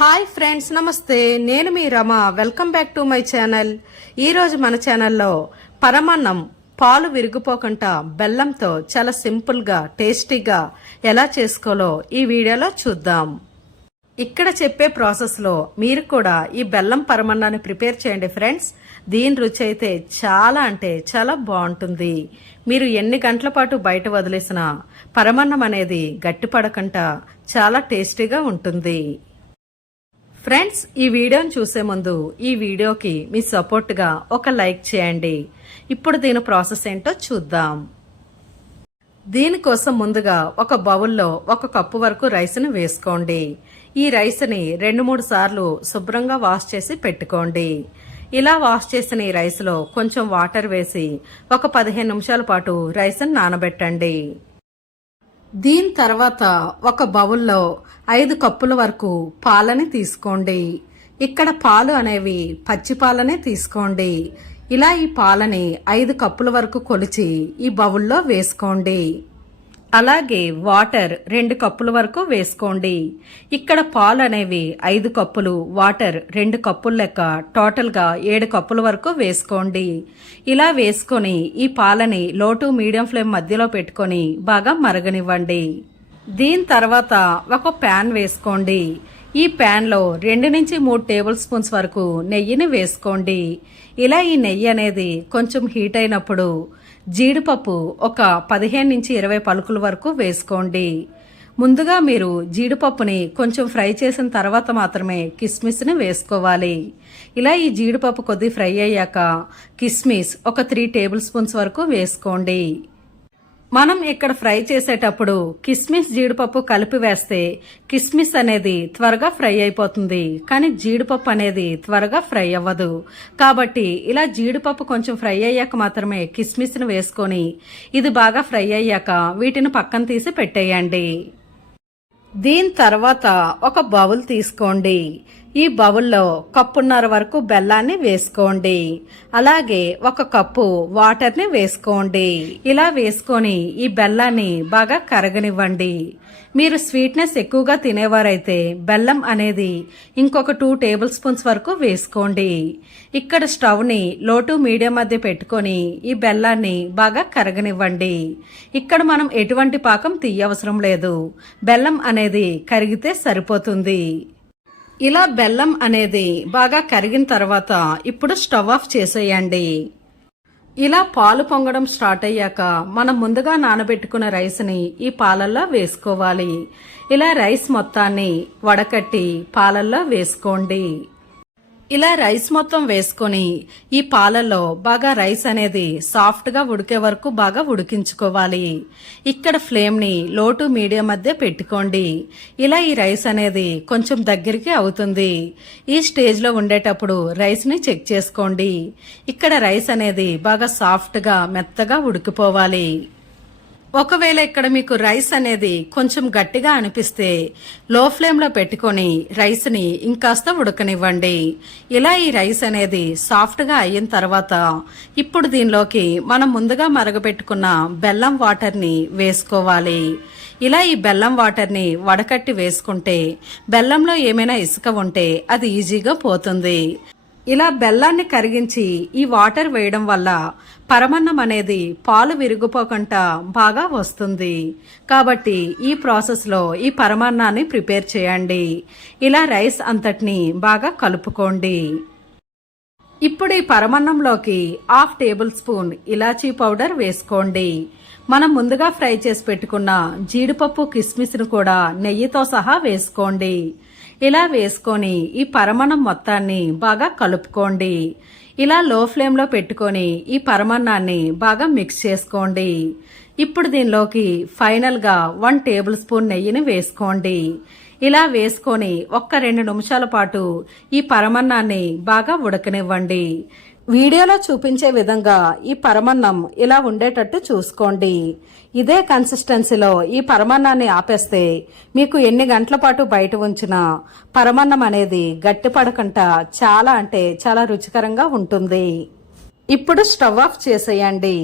Hi friends నమస్తే. నేను మీ Rama. Welcome back to my channel. ఈరోజు మన ఛానల్లో పరమాన్నం పాలు విరిగిపోకుండా బెల్లంతో చాలా సింపుల్గా టేస్టీగా ఎలా చేసుకోవాలో ఈ వీడియోలో చూద్దాం. ఇక్కడ చెప్పే ప్రాసెస్లో మీరు కూడా ఈ బెల్లం పరమన్నాన్ని ప్రిపేర్ చేయండి ఫ్రెండ్స్. దీని రుచి అయితే చాలా అంటే చాలా బాగుంటుంది. మీరు ఎన్ని గంటల పాటు బయట వదిలేసిన పరమన్నం అనేది గట్టిపడకుండా చాలా టేస్టీగా ఉంటుంది. ఫ్రెండ్స్ ఈ వీడియోని చూసే ముందు ఈ వీడియోకి మీ సపోర్ట్గా ఒక లైక్ చేయండి. ఇప్పుడు దీని ప్రాసెస్ ఏంటో చూద్దాం. దీనికోసం ముందుగా ఒక బౌల్లో ఒక కప్పు వరకు రైస్ని వేసుకోండి. ఈ రైస్ని రెండు మూడు సార్లు శుభ్రంగా వాష్ చేసి పెట్టుకోండి. ఇలా వాష్ చేసిన ఈ రైస్లో కొంచెం వాటర్ వేసి ఒక పదిహేను నిమిషాల పాటు రైస్ని నానబెట్టండి. దీని తర్వాత ఒక బౌల్లో ఐదు కప్పుల వరకు పాలని తీసుకోండి. ఇక్కడ పాలు అనేవి పచ్చి పాలనే తీసుకోండి. ఇలా ఈ పాలని ఐదు కప్పుల వరకు కొలిచి ఈ బౌల్లో వేసుకోండి. అలాగే వాటర్ రెండు కప్పుల వరకు వేసుకోండి. ఇక్కడ పాలు అనేవి ఐదు కప్పులు వాటర్ రెండు కప్పులు లెక్క టోటల్గా ఏడు కప్పుల వరకు వేసుకోండి. ఇలా వేసుకొని ఈ పాలని లో టు మీడియం ఫ్లేమ్ మధ్యలో పెట్టుకొని బాగా మరగనివ్వండి. దీని తర్వాత ఒక ప్యాన్ వేసుకోండి. ఈ ప్యాన్లో రెండు నుంచి మూడు టేబుల్ స్పూన్స్ వరకు నెయ్యిని వేసుకోండి. ఇలా ఈ నెయ్యి అనేది కొంచెం హీట్ అయినప్పుడు జీడిపప్పు ఒక పదిహేను నుంచి ఇరవై పలుకుల వరకు వేసుకోండి. ముందుగా మీరు జీడిపప్పుని కొంచెం ఫ్రై చేసిన తర్వాత మాత్రమే కిస్మిస్ని వేసుకోవాలి. ఇలా ఈ జీడిపప్పు కొద్ది ఫ్రై అయ్యాక కిస్మిస్ ఒక త్రీ టేబుల్ స్పూన్స్ వరకు వేసుకోండి. మనం ఇక్కడ ఫ్రై చేసేటప్పుడు కిస్మిస్ జీడిపప్పు కలిపి వేస్తే కిస్మిస్ అనేది త్వరగా ఫ్రై అయిపోతుంది. కానీ జీడిపప్పు అనేది త్వరగా ఫ్రై అవ్వదు. కాబట్టి ఇలా జీడిపప్పు కొంచెం ఫ్రై అయ్యాక మాత్రమే కిస్మిస్ను వేసుకొని ఇది బాగా ఫ్రై అయ్యాక వీటిని పక్కన తీసి పెట్టేయండి. దీని తర్వాత ఒక బౌల్ తీసుకోండి. ఈ బౌల్లో కప్పున్నర వరకు బెల్లాన్ని వేసుకోండి. అలాగే ఒక కప్పు వాటర్ని వేసుకోండి. ఇలా వేసుకొని ఈ బెల్లాన్ని బాగా కరగనివ్వండి. మీరు స్వీట్నెస్ ఎక్కువగా తినేవారైతే బెల్లం అనేది ఇంకొక టూ టేబుల్ స్పూన్స్ వరకు వేసుకోండి. ఇక్కడ స్టవ్ని లో టు మీడియం మధ్య పెట్టుకొని ఈ బెల్లాన్ని బాగా కరగనివ్వండి. ఇక్కడ మనం ఎటువంటి పాకం తీయవసరం లేదు. బెల్లం అనేది కరిగితే సరిపోతుంది. ఇలా బెల్లం అనేది బాగా కరిగిన తర్వాత ఇప్పుడు స్టవ్ ఆఫ్ చేసేయండి. ఇలా పాలు పొంగడం స్టార్ట్ అయ్యాక మనం ముందుగా నానబెట్టుకున్న రైస్ని ఈ పాలల్లో వేసుకోవాలి. ఇలా రైస్ మొత్తాన్ని వడకట్టి పాలల్లో వేసుకోండి. ఇలా రైస్ మొత్తం వేసుకొని ఈ పాలలో బాగా రైస్ అనేది సాఫ్ట్గా ఉడికే వరకు బాగా ఉడికించుకోవాలి. ఇక్కడ ఫ్లేమ్ని లో టు మీడియం మధ్య పెట్టుకోండి. ఇలా ఈ రైస్ అనేది కొంచెం దగ్గరికి అవుతుంది. ఈ స్టేజ్లో ఉండేటప్పుడు రైస్ని చెక్ చేసుకోండి. ఇక్కడ రైస్ అనేది బాగా సాఫ్ట్గా మెత్తగా ఉడికిపోవాలి. ఒకవేళ ఇక్కడ మీకు రైస్ అనేది కొంచెం గట్టిగా అనిపిస్తే లో ఫ్లేమ్లో పెట్టుకొని రైస్ని ఇంకాస్త ఉడకనివ్వండి. ఇలా ఈ రైస్ అనేది సాఫ్ట్గా అయిన తర్వాత ఇప్పుడు దీనిలోకి మనం ముందుగా మరగపెట్టుకున్న బెల్లం వాటర్ని వేసుకోవాలి. ఇలా ఈ బెల్లం వాటర్ని వడకట్టి వేసుకుంటే బెల్లంలో ఏమైనా ఇసుక ఉంటే అది ఈజీగా పోతుంది. ఇలా బెల్లాన్ని కరిగించి ఈ వాటర్ వేయడం వల్ల పరమన్నం అనేది పాలు విరిగిపోకుండా బాగా వస్తుంది. కాబట్టి ఈ ప్రాసెస్లో ఈ పరమాన్నాన్ని ప్రిపేర్ చేయండి. ఇలా రైస్ అంతటిని బాగా కలుపుకోండి. ఇప్పుడు ఈ పరమన్నంలోకి హాఫ్ టేబుల్ స్పూన్ ఇలాచీ పౌడర్ వేసుకోండి. మనం ముందుగా ఫ్రై చేసి పెట్టుకున్న జీడిపప్పు కిస్మిస్ను కూడా నెయ్యితో సహా వేసుకోండి. ఇలా వేసుకొని ఈ పరమణం మొత్తాన్ని బాగా కలుపుకోండి. ఇలా లో ఫ్లేమ్లో పెట్టుకొని ఈ పరమాన్నాన్ని బాగా మిక్స్ చేసుకోండి. ఇప్పుడు దీనిలోకి ఫైనల్గా వన్ టేబుల్ స్పూన్ నెయ్యిని వేసుకోండి. ఇలా వేసుకొని ఒక్క రెండు నిమిషాల పాటు ఈ పరమన్నాన్ని బాగా ఉడకనివ్వండి. వీడియోలో చూపించే విధంగా ఈ పరమన్నం ఇలా ఉండేటట్టు చూసుకోండి. ఇదే కన్సిస్టెన్సీలో ఈ పరమన్నాన్ని ఆపేస్తే మీకు ఎన్ని గంటల పాటు బయట ఉంచినా పరమన్నం అనేది గట్టిపడకుండా చాలా అంటే చాలా రుచికరంగా ఉంటుంది. ఇప్పుడు స్టవ్ ఆఫ్ చేసేయండి.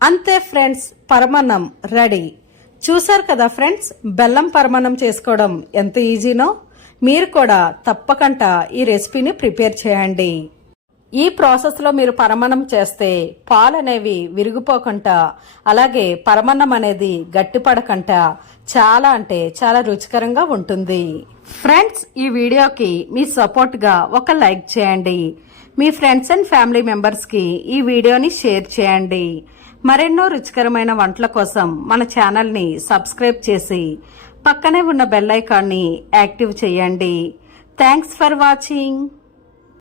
అంతే ఫ్రెండ్స్ పరమన్నం రెడీ. చూసారు కదా ఫ్రెండ్స్ బెల్లం పరమన్నం చేసుకోవడం ఎంత ఈజీనో? మీరు కూడా తప్పకుండా ఈ రెసిపీని ప్రిపేర్ చేయండి. ఈ ప్రాసెస్లో మీరు పరమణం చేస్తే పాలు అనేవి విరిగిపోకుండా అలాగే పరమన్నం అనేది గట్టిపడకంట చాలా అంటే చాలా రుచికరంగా ఉంటుంది. ఫ్రెండ్స్ ఈ వీడియోకి మీ సపోర్ట్గా ఒక లైక్ చేయండి. మీ ఫ్రెండ్స్ అండ్ ఫ్యామిలీ మెంబర్స్కి ఈ వీడియోని షేర్ చేయండి. మరెన్నో రుచికరమైన వంటల కోసం మన ఛానల్ని సబ్స్క్రైబ్ చేసి పక్కనే ఉన్న బెల్ ఐకాన్ని యాక్టివ్ చేయండి. Thanks for watching.